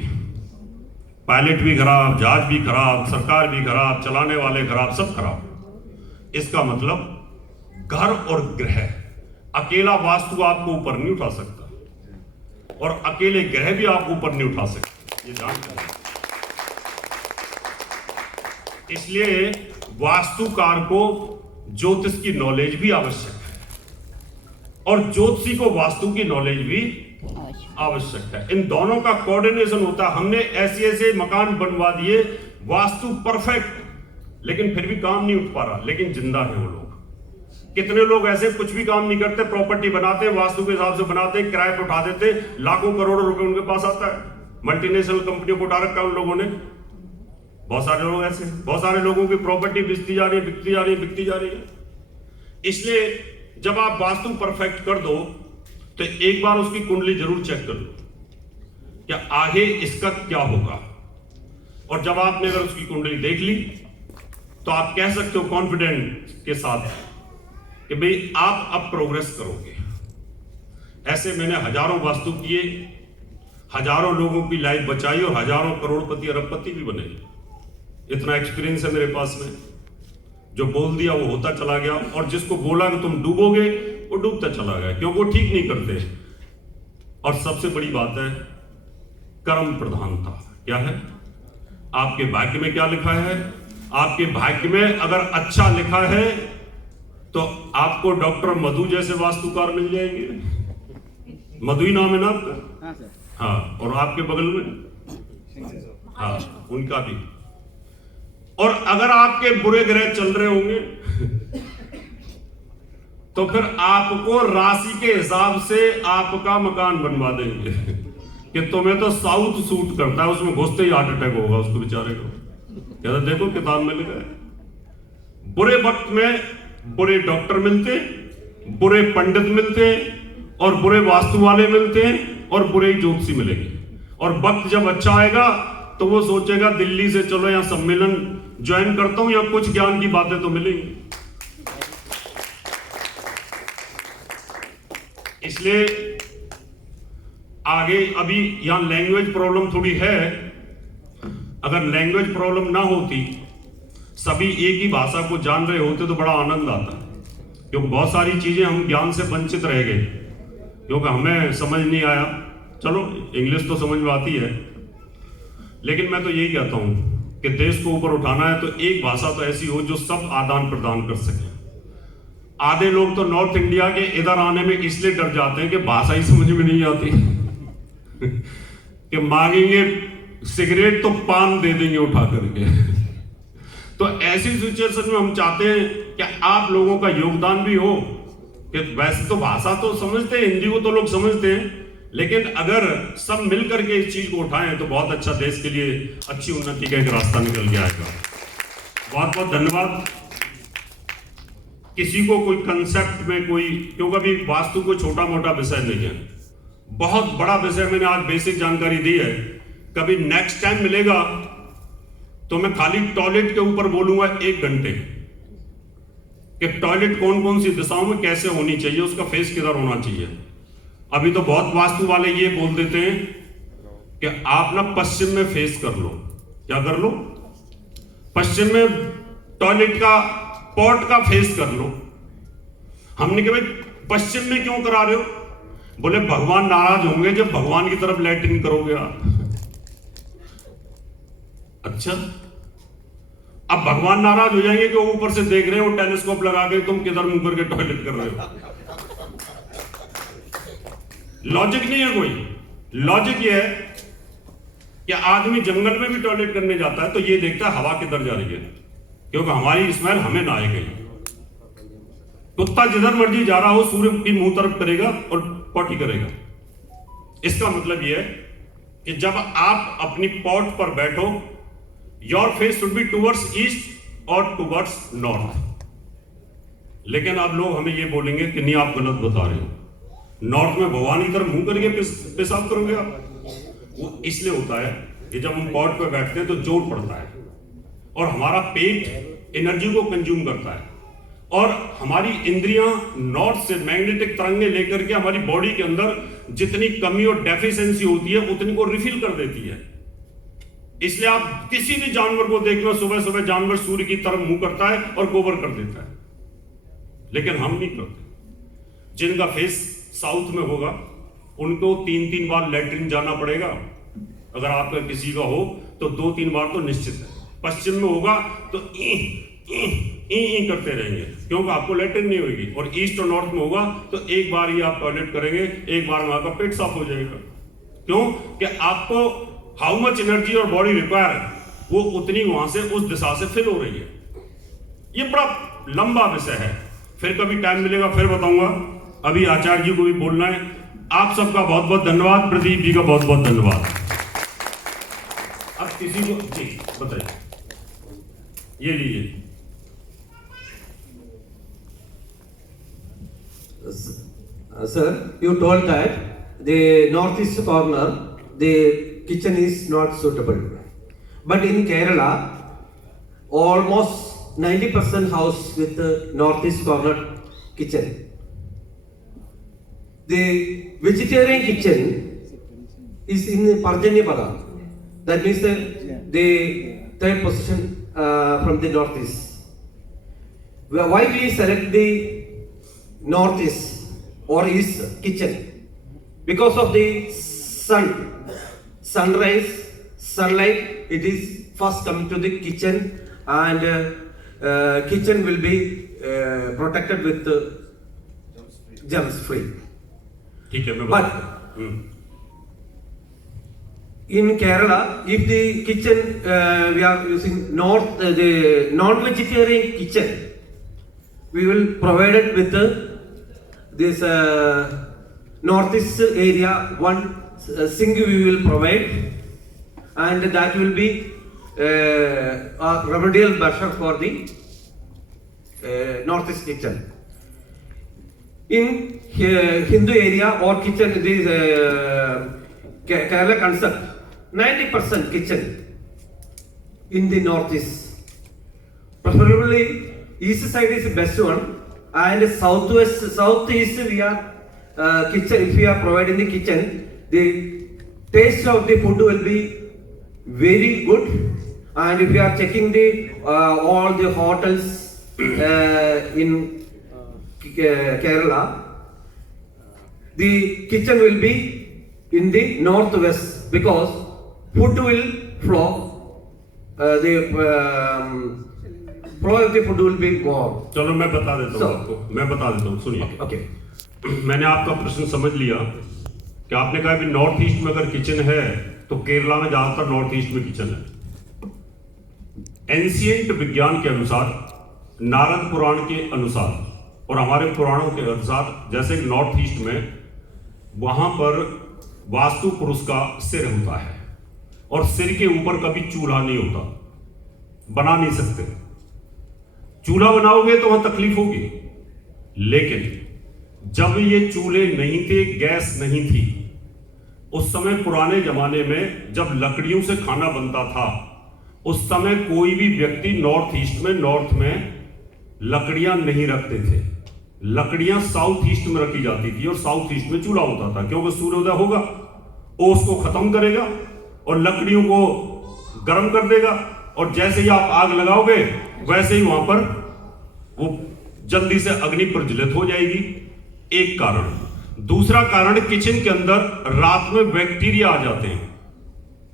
पायलट भी खराब, जहाज भी खराब, सरकार भी खराब, चलाने वाले खराब, सब खराब। इसका मतलब घर और ग्रह, अकेला वास्तु आपको ऊपर नहीं उठा सकता और अकेले ग्रह भी आपको ऊपर नहीं उठा सकते, ये जानते हैं। इसलिए वास्तुकार को ज्योतिष की नॉलेज भी आवश्यक है और ज्योतिषी को वास्तु की नॉलेज भी आवश्यक है। इन दोनों का कोऑर्डिनेशन होता है। हमने ऐसे ऐसे मकान बनवा दिए, वास्तु परफेक्ट, लेकिन फिर भी काम नहीं उठ पा रहा, लेकिन जिंदा है वो लोग। कितने लोग ऐसे कुछ भी काम नहीं करते, प्रॉपर्टी बनाते, वास्तु के हिसाब से बनाते, किराए पर उठा देते, लाखों करोड़ों रुपए उनके पास आता है। मल्टीनेशनल कंपनियों को उठा रखा है उन लोगों ने। बहुत सारे लोग ऐसे, बहुत सारे लोगों की प्रॉपर्टी बिकती जा रही है, बिकती जा रही है, बिकती जा रही है। इसलिए जब आप वास्तु परफेक्ट कर दो तो एक बार उसकी कुंडली जरूर चेक कर लो, क्या आगे इसका क्या होगा। और जब आपने अगर उसकी कुंडली देख ली तो आप कह सकते हो कॉन्फिडेंस के साथ कि भाई आप अब प्रोग्रेस करोगे। ऐसे मैंने हजारों वास्तु किए, हजारों लोगों की लाइफ बचाई और हजारों करोड़पति अरबपति भी बने। इतना एक्सपीरियंस है मेरे पास में। जो बोल दिया वो होता चला गया, और जिसको बोला कि तुम डूबोगे वो डूबता चला गया, क्योंकि वो ठीक नहीं करते। और सबसे बड़ी बात है कर्म प्रधानता। क्या है आपके भाग्य में, क्या लिखा है आपके भाग्य में। अगर अच्छा लिखा है तो आपको डॉक्टर मधु जैसे वास्तुकार मिल जाएंगे। मधु ही नाम है ना आपका? हाँ, और आपके बगल में हाँ उनका भी। और अगर आपके बुरे ग्रह चल रहे होंगे तो फिर आपको राशि के हिसाब से आपका मकान बनवा देंगे कि तुम्हें तो साउथ सूट करता है, उसमें घुसते ही हार्ट अटैक होगा उसको बेचारे को। कहता देखो किताब में लिखा है। बुरे वक्त में बुरे डॉक्टर मिलते, बुरे पंडित मिलते और बुरे वास्तु वाले मिलते हैं और बुरे ही ज्योतिषी मिलेंगे। और वक्त जब अच्छा आएगा तो वो सोचेगा दिल्ली से चलो यहाँ सम्मेलन ज्वाइन करता हूं, या कुछ ज्ञान की बातें तो मिलेंगी। इसलिए आगे अभी यहां लैंग्वेज प्रॉब्लम थोड़ी है। अगर लैंग्वेज प्रॉब्लम ना होती, सभी एक ही भाषा को जान रहे होते तो बड़ा आनंद आता, क्योंकि बहुत सारी चीजें हम ज्ञान से वंचित रह गए क्योंकि हमें समझ नहीं आया। चलो इंग्लिश तो समझ में आती है, लेकिन मैं तो यही कहता हूं कि देश को ऊपर उठाना है तो एक भाषा तो ऐसी हो जो सब आदान प्रदान कर सके। आधे लोग तो नॉर्थ इंडिया के इधर आने में इसलिए डर जाते हैं कि भाषा ही समझ में नहीं आती कि मांगेंगे सिगरेट तो पान दे देंगे उठा करके। तो ऐसी सिचुएशन में हम चाहते हैं कि आप लोगों का योगदान भी हो, कि वैसे तो भाषा तो समझते हैं, हिंदी को तो लोग समझते हैं, लेकिन अगर सब मिलकर के इस चीज को उठाएं तो बहुत अच्छा, देश के लिए अच्छी उन्नति का एक रास्ता निकल के आएगा। बहुत बहुत धन्यवाद। किसी को कोई कंसेप्ट में कोई, क्योंकि अभी वास्तु कोई छोटा मोटा विषय नहीं है, बहुत बड़ा विषय मैंने आज बेसिक जानकारी दी है। कभी नेक्स्ट टाइम मिलेगा तो मैं खाली टॉयलेट के ऊपर बोलूंगा 1 घंटे, कि टॉयलेट कौन कौन सी दिशाओं में कैसे होनी चाहिए, उसका फेस किधर होना चाहिए। अभी तो बहुत वास्तु वाले ये बोल देते हैं कि आप ना पश्चिम में फेस कर लो। क्या कर लो? पश्चिम में टॉयलेट का पॉट का फेस कर लो। हमने कहा भाई पश्चिम में क्यों करा रहे हो? बोले भगवान नाराज होंगे जब भगवान की तरफ लैट्रिन करोगे आप। अच्छा, अब भगवान नाराज हो जाएंगे कि वो ऊपर से देख रहे हो टेलीस्कोप लगा के तुम किधर मुंह करके टॉयलेट कर रहे हो। लॉजिक नहीं है कोई। लॉजिक ये है कि आदमी जंगल में भी टॉयलेट करने जाता है तो ये देखता है हवा किधर जा रही है, क्योंकि हमारी स्मेल हमें ना आए गई। कुत्ता जिधर मर्जी जा रहा हो सूर्य की मुंह तरफ करेगा और पॉटी करेगा। इसका मतलब यह है कि जब आप अपनी पॉट पर बैठो, your face should be towards east और टुवर्ड्स नॉर्थ। लेकिन अब लोग हमें ये बोलेंगे कि नहीं आप गलत बता रहे हो, नॉर्थ में भगवान की तरफ मुंह करके पेशाब करोगे आप। वो इसलिए होता है कि जब हम पॉट पर बैठते हैं तो जोर पड़ता है और हमारा पेट एनर्जी को कंज्यूम करता है, और हमारी इंद्रियां नॉर्थ से मैग्नेटिक तरंगे लेकर के हमारी बॉडी के अंदर जितनी कमी और डेफिशिएंसी होती है उतनी को रिफिल कर देती है। इसलिए आप किसी भी जानवर को देखना, सुबह सुबह जानवर सूर्य की तरफ मुंह करता है और गोबर कर देता है, लेकिन हम नहीं करते। जिनका फेस साउथ में होगा उनको 3-3 बार लैट्रिन जाना पड़ेगा। अगर आपका किसी का हो तो 2-3 बार तो निश्चित है। पश्चिम में होगा तो ई करते रहेंगे क्योंकि आपको लैट्रिन नहीं होगी, और ईस्ट और नॉर्थ में होगा तो एक बार ही आप टॉयलेट करेंगे, एक बार में आपका पेट साफ हो जाएगा। क्यों? कि आपको हाउ मच एनर्जी और बॉडी रिक्वायर है वो उतनी वहां से उस दिशा से फिल हो रही है। ये बड़ा लंबा विषय है, फिर कभी टाइम मिलेगा फिर बताऊंगा। अभी आचार्य जी को भी बोलना है। आप सबका बहुत बहुत धन्यवाद, प्रदीप जी का बहुत बहुत धन्यवाद। अब किसी को जी बताइए, ये लीजिए। Sir, you told that the northeast corner, the kitchen is not suitable. But in Kerala, almost 90% house with the northeast corner kitchen. The vegetarian kitchen is in Parjanyapara. That means the third position from the northeast. Why we select the northeast or east kitchen? Because of the sunrise, sunlight, it is first coming to the kitchen, and kitchen will be protected with germs free. ठीक है, मैं But in Kerala, if the kitchen we are using the non-vegetarian kitchen, we will provide it with this northeast area one sink we will provide, and that will be a remedial measure for the northeast kitchen. in Hindu area or kitchen, this Kerala concept, 90% kitchen in the northeast. Preferably, east side is the best one, and southeast we are kitchen. If we are providing the kitchen, the taste of the food will be very good. And if we are checking the all the hotels in Kerala, the kitchen will be in the northwest because food will flow. The flow of the food will be more. चलो मैं बता देता हूँ आपको, मैं बता देता हूँ, सुनिए। Okay. मैंने आपका प्रश्न समझ लिया कि आपने कहा कि नॉर्थ ईस्ट में अगर किचन है तो केरला में ज्यादातर नॉर्थ ईस्ट में किचन है। एंशिएंट विज्ञान के अनुसार, नारद पुराण के अनुसार और हमारे पुराणों के अनुसार, जैसे नॉर्थ ईस्ट में वहां पर वास्तु पुरुष का सिर होता है और सिर के ऊपर कभी चूल्हा नहीं होता, बना नहीं सकते। चूल्हा बनाओगे तो वहां तकलीफ होगी, लेकिन जब ये चूल्हे नहीं थे, गैस नहीं थी, उस समय पुराने जमाने में जब लकड़ियों से खाना बनता था, उस समय कोई भी व्यक्ति नॉर्थ ईस्ट में, नॉर्थ में लकड़ियां नहीं रखते थे। लकड़ियां साउथ ईस्ट में रखी जाती थी और साउथ ईस्ट में चूल्हा होता था, क्योंकि सूर्योदय होगा, वो उसको खत्म करेगा और लकड़ियों को गर्म कर देगा, और जैसे ही आप आग लगाओगे वैसे ही वहां पर वो जल्दी से अग्नि प्रज्वलित हो जाएगी। एक कारण। दूसरा कारण, किचन के अंदर रात में बैक्टीरिया आ जाते हैं,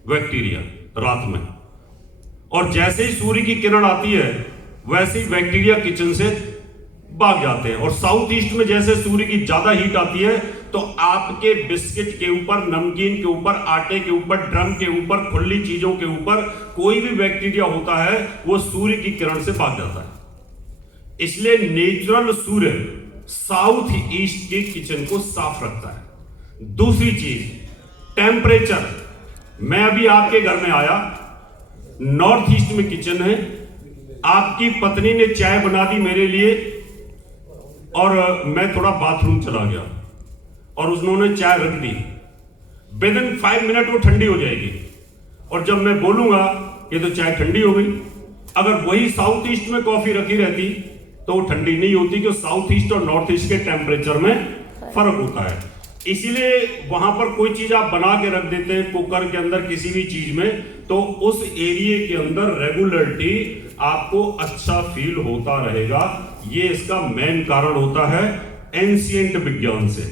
बैक्टीरिया रात में, और जैसे ही सूर्य की किरण आती है वैसे ही बैक्टीरिया किचन से भाग जाते हैं। और साउथ ईस्ट में जैसे सूर्य की ज्यादा हीट आती है तो आपके बिस्किट के ऊपर, नमकीन के ऊपर, आटे के ऊपर, ड्रम के ऊपर, खुली चीजों के ऊपर कोई भी बैक्टीरिया होता है वो सूर्य की किरण से भाग जाता है। इसलिए नेचुरल सूर्य साउथ ईस्ट के किचन को साफ रखता है। दूसरी चीज, टेम्परेचर। मैं अभी आपके घर में आया, नॉर्थ ईस्ट में किचन है, आपकी पत्नी ने चाय बना दी मेरे लिए और मैं थोड़ा बाथरूम चला गया और उन्होंने चाय रख दी। विद इन 5 मिनट वो ठंडी हो जाएगी, और जब मैं बोलूंगा ये तो चाय ठंडी हो गई। अगर वही साउथ ईस्ट में कॉफी रखी रहती तो वो ठंडी नहीं होती, क्योंकि साउथ ईस्ट और नॉर्थ ईस्ट के टेम्परेचर में फर्क होता है। इसीलिए वहां पर कोई चीज आप बना के रख देते हैं कुकर के अंदर, किसी भी चीज में, तो उस एरिया के अंदर रेगुलरिटी आपको अच्छा फील होता रहेगा। ये इसका मेन कारण होता है एंशिएंट विज्ञान से।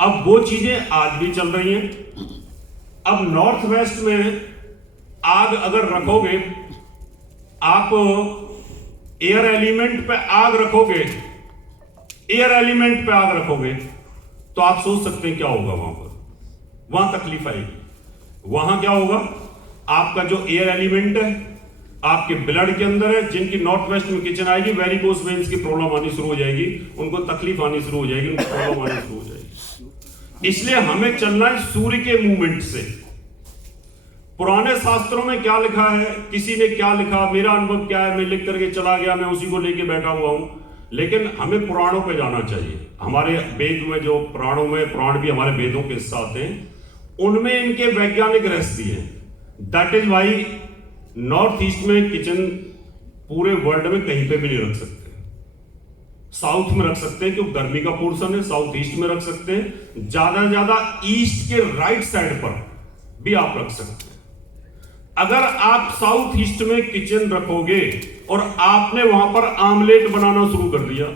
अब वो चीजें आज भी चल रही हैं। अब नॉर्थ वेस्ट में आग अगर रखोगे आप, एयर एलिमेंट पे आग रखोगे, एयर एलिमेंट पे आग रखोगे तो आप सोच सकते हैं क्या होगा वहां पर, वहां तकलीफ आएगी। वहां क्या होगा, आपका जो एयर एलिमेंट है आपके ब्लड के अंदर है, जिनकी नॉर्थ वेस्ट में किचन आएगी, वेरिकोस वेन्स की प्रॉब्लम आनी शुरू हो जाएगी, उनको तकलीफ आनी शुरू हो जाएगी, उनको प्रॉब्लम आनी शुरू हो जाएगी। इसलिए हमें चलना है सूर्य के मूवमेंट से। पुराने शास्त्रों में क्या लिखा है, किसी ने क्या लिखा, मेरा अनुभव क्या है, मैं लिख करके चला गया, मैं उसी को लेके बैठा हुआ हूं, लेकिन हमें पुराणों पे जाना चाहिए। हमारे वेद में जो पुराणों में, पुराण भी हमारे वेदों के साथ हैं, उनमें इनके वैज्ञानिक रहस्य हैं। That is why north east में किचन पूरे वर्ल्ड में कहीं पे भी नहीं रख सकते। साउथ में रख सकते हैं क्योंकि गर्मी का पोर्शन है, साउथ ईस्ट में रख सकते हैं, ज्यादा से ज्यादा ईस्ट के राइट साइड पर भी आप रख सकते हैं। अगर आप साउथ ईस्ट में किचन रखोगे और आपने वहां पर आमलेट बनाना शुरू कर दिया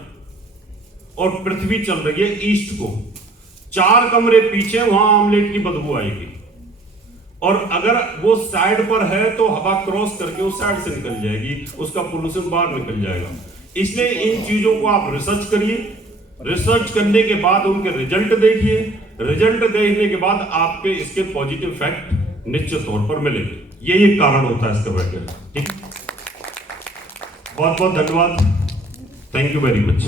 और पृथ्वी चल रही है ईस्ट को, 4 कमरे पीछे वहां आमलेट की बदबू आएगी, और अगर वो साइड पर है तो हवा क्रॉस करके उस साइड से निकल जाएगी, उसका पोल्यूशन बाहर निकल जाएगा। इसलिए इन चीजों को आप रिसर्च करिए, रिसर्च करने के बाद उनके रिजल्ट देखिए, रिजल्ट देखने के बाद आपके इसके पॉजिटिव फैक्ट निश्चित तौर पर मिलेंगे। यही एक कारण होता है इसका वैज्ञानिक। ठीक, बहुत बहुत धन्यवाद, थैंक यू वेरी मच।